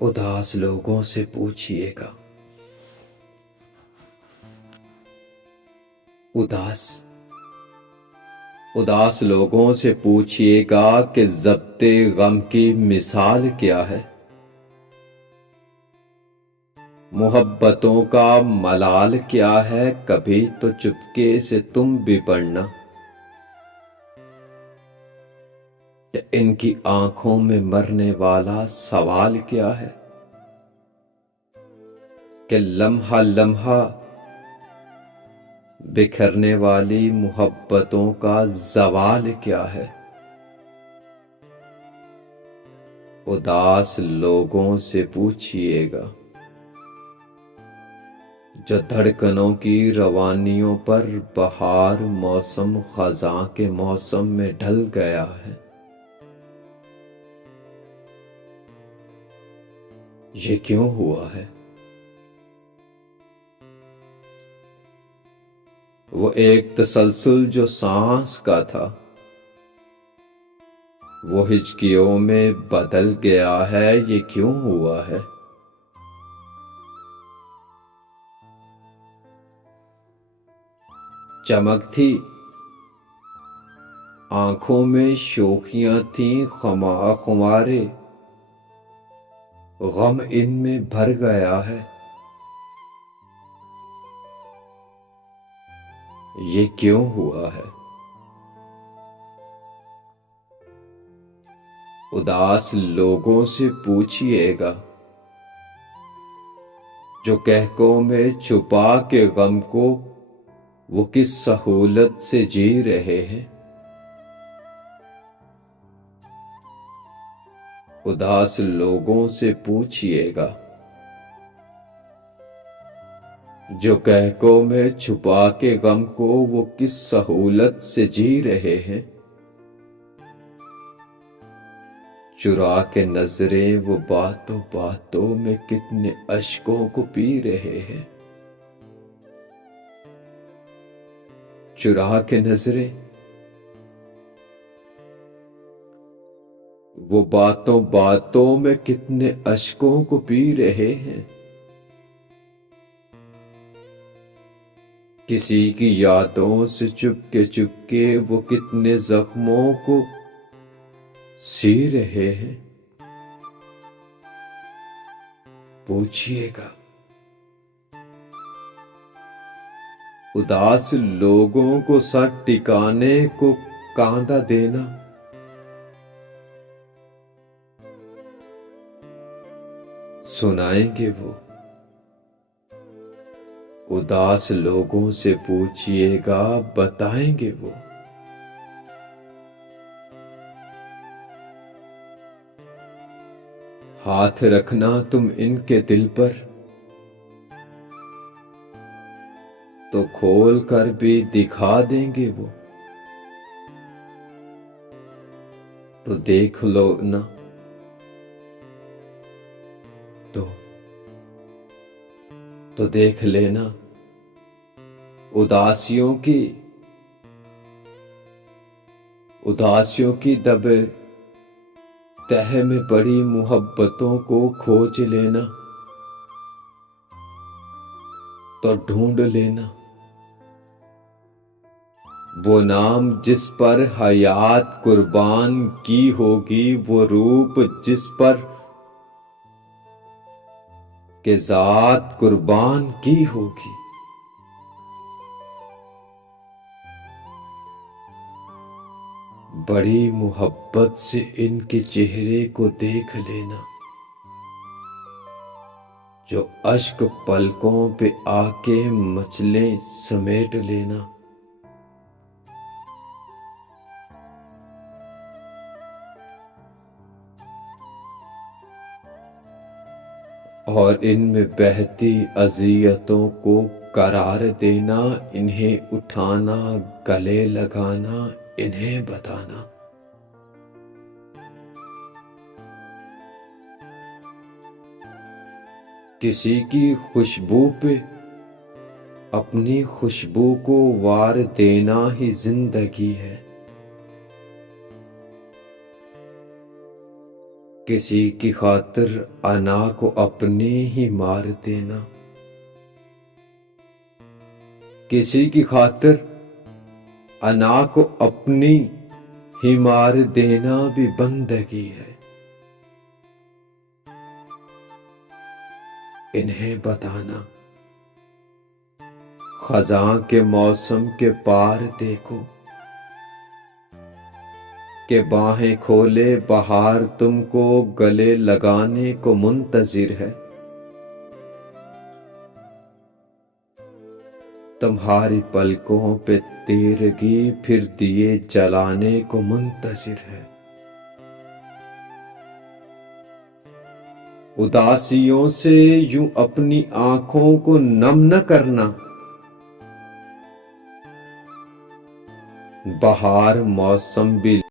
اداس لوگوں سے پوچھئے گا، اداس لوگوں سے پوچھئے گا کہ ضبط غم کی مثال کیا ہے، محبتوں کا ملال کیا ہے، کبھی تو چپکے سے تم بھی پڑھنا کہ ان کی آنکھوں میں مرنے والا سوال کیا ہے، کہ لمحہ لمحہ بکھرنے والی محبتوں کا زوال کیا ہے۔ اداس لوگوں سے پوچھئے گا جو دھڑکنوں کی روانیوں پر بہار موسم خزاں کے موسم میں ڈھل گیا ہے، یہ کیوں ہوا ہے؟ وہ ایک تسلسل جو سانس کا تھا وہ ہچکیوں میں بدل گیا ہے، یہ کیوں ہوا ہے؟ چمک تھی آنکھوں میں، شوخیاں تھیں خمارے، غم ان میں بھر گیا ہے، یہ کیوں ہوا ہے؟ اداس لوگوں سے پوچھئے گا جو کہکوں میں چھپا کے غم کو وہ کس سہولت سے جی رہے ہیں، اداس لوگوں سے پوچھئے گا جو کہکوں میں چھپا کے غم کو وہ کس سہولت سے جی رہے ہیں، چرا کے نظریں وہ باتوں باتوں میں کتنے اشکوں کو پی رہے ہیں، چرا کے نظریں وہ باتوں باتوں میں کتنے اشکوں کو پی رہے ہیں، کسی کی یادوں سے چپ کے وہ کتنے زخموں کو سی رہے ہیں، پوچھئے گا اداس لوگوں کو سر ٹکانے کو کاندھا دینا سنائیں گے وہ، اداس لوگوں سے پوچھئے گا بتائیں گے وہ، ہاتھ رکھنا تم ان کے دل پر تو کھول کر بھی دکھا دیں گے وہ، تو دیکھ لو نا تو دیکھ لینا اداسیوں کی دبے تہ میں پڑی محبتوں کو کھوج لینا، تو ڈھونڈ لینا وہ نام جس پر حیات قربان کی ہوگی، وہ روپ جس پر کہ ذات قربان کی ہوگی، بڑی محبت سے ان کے چہرے کو دیکھ لینا جو اشک پلکوں پہ آ کے مچلیں سمیٹ لینا، اور ان میں بہتی اذیتوں کو قرار دینا، انہیں اٹھانا گلے لگانا انہیں بتانا، کسی کی خوشبو پہ اپنی خوشبو کو وار دینا ہی زندگی ہے، کسی کی خاطر انا کو اپنے ہی مار دینا، کسی کی خاطر انا کو اپنی ہی مار دینا بھی بندگی ہے۔ انہیں بتانا خزاں کے موسم کے پار دیکھو کہ باہیں کھولے بہار تم کو گلے لگانے کو منتظر ہے، تمہاری پلکوں پہ تیرگی پھر دیے جلانے کو منتظر ہے۔ اداسیوں سے یوں اپنی آنکھوں کو نم نہ کرنا، بہار موسم بھی